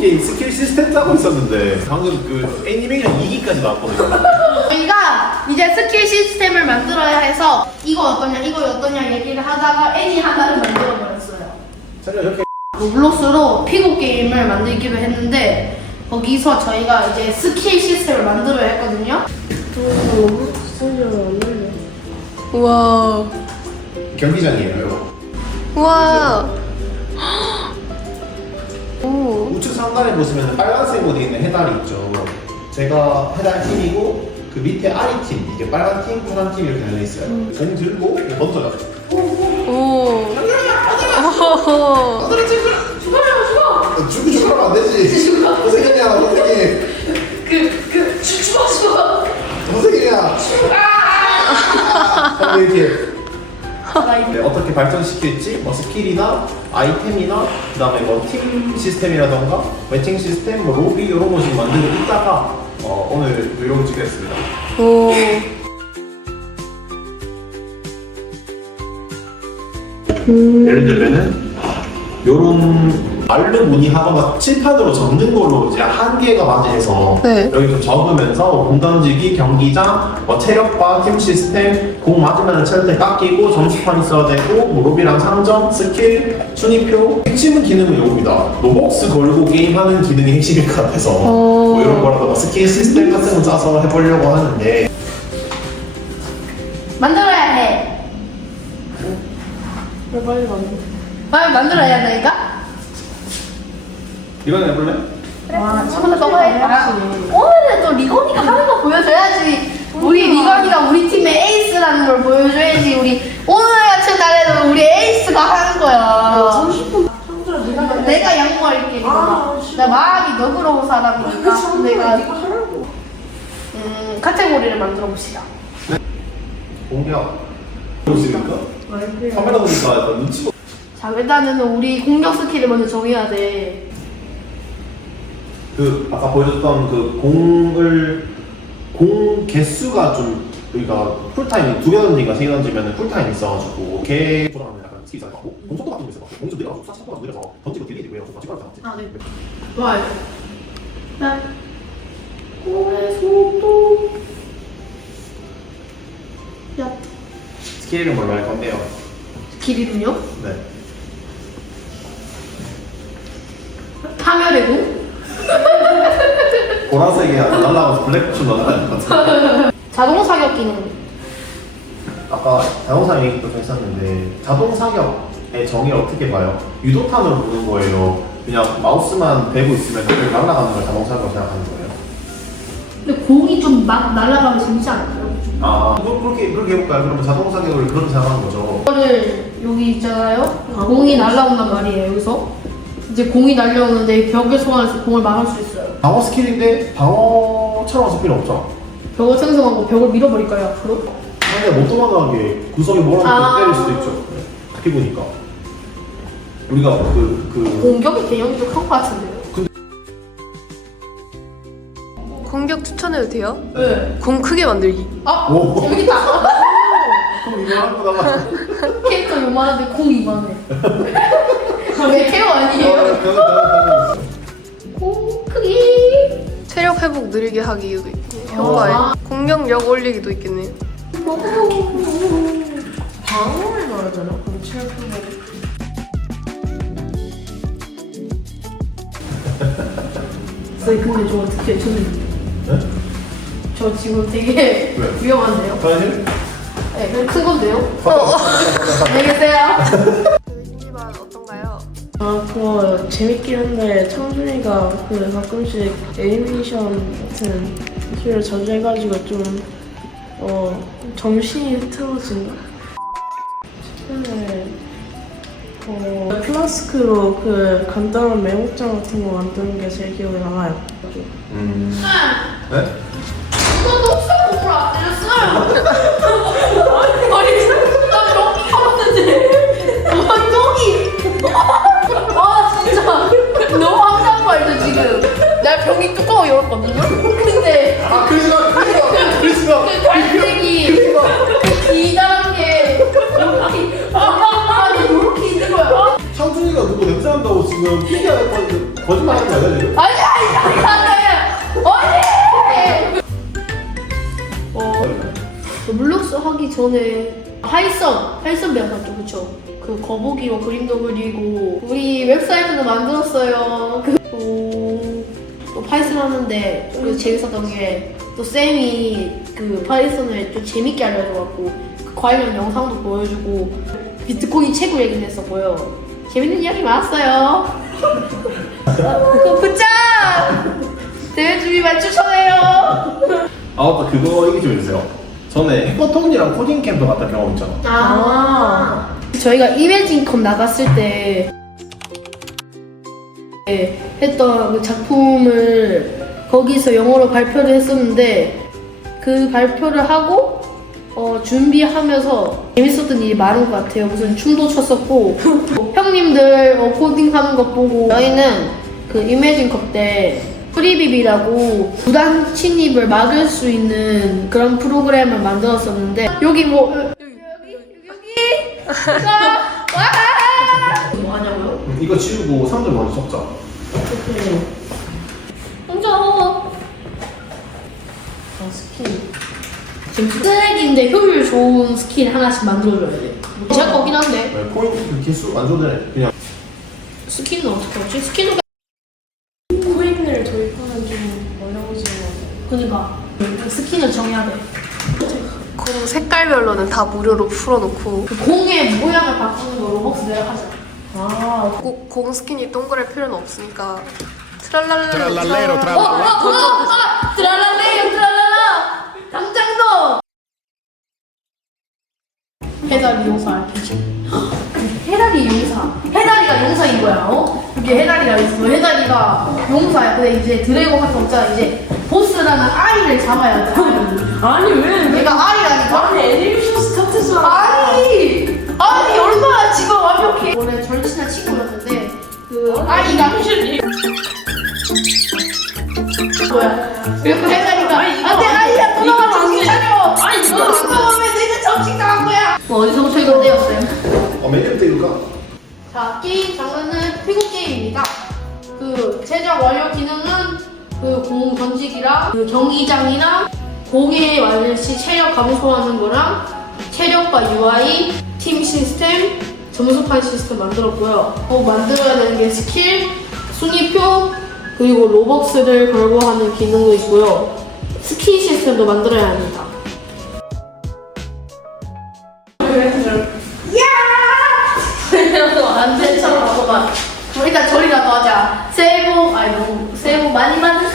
게임 스킬 시스템 짜고 있었는데 방금 그 애니메이션 2기까지 나왔거든요. 저희가 이제 스킬 시스템을 만들어야 해서 이거 어떠냐 이거 어떠냐 얘기를 하다가 애니 하나를 만들어 버렸어요. 자기가 이렇게 로블록스로 피구 게임을 만들기로 했는데 거기서 저희가 이제 스킬 시스템을 만들어야 했거든요. 우와. 경기장이에요. 우와. 오. 우측 상단에 보시면 빨간색으로 되어 있는 해달이 있죠. 제가 해달 팀이고 그 밑에 아리 팀, 이게 빨간 팀, 파란 팀 이렇게 달려 있어요. 공 들고 던져요. 오. 죽으면 안 되지. 선생님이야, 선생님. 죽어. 선생님이야. 이렇게 네, 어떻게 발전시킬지, 뭐 스킬이나 아이템이나 그다음에 뭐 팀 시스템이라던가 매칭 시스템, 뭐 로비 이런 거 지금 만들고 있다가 오늘 브이로그 찍겠습니다. 오. 예를 들면은 요런 말로 문의하거나 칠판으로 적는 걸로 이제 한계가 맞이해서 네. 여기 좀 적으면서 공 던지기, 경기장, 뭐 체력바, 팀 시스템, 공 맞으면 체력대 깎이고 점수판 있어야 되고 뭐 로비랑 상점, 스킬, 순위표 핵심은 기능은 요겁니다. 로벅스 걸고 게임하는 기능이 핵심일 것 같아서 뭐 이런 거라던가 스킬 시스템 같은 거 짜서 해보려고 하는데 만들어야 해. 왜 빨리 만들어야 한다니까? 이건 해볼래? 와, 처음부터 너가 해. 오늘은 또 리건이가 하는 거 보여줘야지. 우리 리건이가 우리 팀의 에이스라는 걸 보여줘야지. 우리 오늘 같은 날에는 우리 에이스가 하는 거야. 30분 내가 양보할게. 나 마음이 너그러운 사람이니까 내가 카테고리를 만들어 봅시다. 공격 보시니까 카메라 보니까 약간 눈치가 자, 일단은 우리 공격 스킬을 먼저 정해야 돼. 그 아까 보여줬던 그 공 개수가 좀 그러니까 풀타임 2개 던지니까 3개 던지면 풀타임 있어가지고 개 돌아가는 약간 스킬이 있어가지고 공 속도 같은 거 있어서 공이 좀 내려가지고 싹싹 내려서 던지고 딜이 되고 해서 같이 걸어서 아, 네. 좋아요. 난 공의 속도. 야, 스킬 이름 뭘로 할 건데요? 길이군요. 네. 파멸의 공? 보라색이 날라가서 블랙붙이 날라갈 것 같아요. 자동 사격 기능. 아까 자동 사격 얘기도 좀 했었는데 자동 사격의 정의를 어떻게 봐요? 유도탄으로 보는 거예요. 그냥 마우스만 대고 있으면 그걸 날아가는 걸 자동 사격으로 생각하는 거예요. 근데 공이 좀 막 날아가면 재밌지 않나요? 그렇게 해볼까요? 그러면 자동 사격을 그렇게 생각하는 거죠. 이거를 여기 있잖아요. 공이 날아온단 말이에요. 여기서 이제 공이 날려오는데 벽에 소환해서 공을 막을 수 있어요. 방어 스킬인데 방어처럼 스킬은 없죠. 벽을 생성하고 벽을 밀어버릴까요 앞으로? 근데 못 도망가게 구석에 뭐라도 때릴 수도 있죠. 어떻게 보니까 우리가 공격의 개념이 좀 큰 것 같은데요. 공격 추천해도 돼요? 네. 공 크게 만들기. 아, 오. 재밌다. 그럼 이거 한 거다가 캐릭터 요만한데 공 이만해. 메테오 아니에요? 공 크기. 체력 회복 느리게 하기도 있고 효과에 공격력 올리기도 있겠네요. 방어를 말하잖아. 그럼 체력 회복. 근데 저 어떻게 저는 네? 저 지금 되게 왜? 위험한데요? 사실 네, 그냥 큰 건데요? 안녕히 계세요. 신지반 어떤가요? 그거 재밌긴 한데 창준이가 그 가끔씩 애니메이션 같은 소리를 자주 해가지고 좀 정신이 흐트러진다. 최근에 플라스크로 그 간단한 메모장 같은 거 만드는 게 제일 기억에 남아요. 네? 이거 녹색 공을 안 때렸어요. 아니, 나 경기 걸었는데. 완전히. 와, 진짜. 너무 황당한 거 알죠, 지금? 나 병이 뚜껑을 열었거든요? 근데 지금 피겨 거짓말하는 거야 지금? 아니 블록스 하기 전에 파이썬 배웠었죠, 그쵸? 그 거북이로 그림도 그리고 우리 웹사이트도 만들었어요. 또 파이썬 하는데 또 재밌었던 게 또 쌤이 그 파이썬을 좀 재밌게 알려줘갖고 그 관련 영상도 보여주고 비트코인 채굴 얘기도 했었고요. 재밌는 이야기 많았어요. 그거 붙자! 대회 준비만 추천해요. 아 맞다 그거 얘기 좀 해주세요. 전에 해커톤이랑 코딩 캠프 갔다 경험 있잖아. 저희가 이매진컵 나갔을 때 했던 그 작품을 거기서 영어로 발표를 했었는데 그 발표를 하고 준비하면서 재밌었던 일이 많은 것 같아요. 무슨 춤도 췄었고 형님들 코딩하는 것 보고 저희는 그 이매진컵 때 프리비비라고 무단 침입을 막을 수 있는 그런 프로그램을 만들었었는데 여기 뭐 뭐 하냐고요? 이거 지우고 사람들 먼저 적자. 혼자 스킨 지금 쓰레기인데 효율 좋은 스킨 하나씩 만들어줘야 돼. 제가 거긴 한데 네, 포인트 개수 안 줘도 돼. 그냥 스킨은 어떻게 하지? 스킨은 코인을 도입하는 좀 어려워지는 그니까 스킨을 정해야 돼. 공 색깔별로는 다 무료로 풀어놓고 그 공의 모양을 바꾸는 거 로벅스 내가 하자. 꼭 공 스킨이 동그랄 필요는 없으니까 트랄랄레로 트랄랄레로 트랄랄레요 트랄랄라 당장 넣어. 해달이 용사 RPG. 해달이 용사. 해달이가 용사인 거야. 이렇게 해달이가 있어. 해달이가 용사야. 근데 이제 드래곤 같은 거 있잖아. 이제 보스라는 아리를 잡아야 돼. 아니 왜? 내가 아리라니까. 아니 애니메이션 스타트잖아. 아니 얼마나 지금 완벽해. 원래 절친한 친구였는데 그 아리가 뭐야? 그리고 해달이가 안돼 아리야 돌아가 정신 차려. 아니 이거 왜 내가 정신 나간 거야? 뭐 어디서부터 이걸 떼었어요? 메뉴부터 읽을까? 자, 게임 장르는 피구 게임입니다. 그 제작 완료 기능은 그 공 던지기랑 그 경기장이랑 공에 완전히 체력 감소하는 거랑 체력과 UI, 팀 시스템, 점수판 시스템 만들었고요. 만들어야 되는 게 스킬, 순위표, 그리고 로벅스를 걸고 하는 기능도 있고요. 스킨 시스템도 만들어야 합니다. 안 되처럼 하고만. 일단 저리라도 하자. 새해 복 많이 받으세요.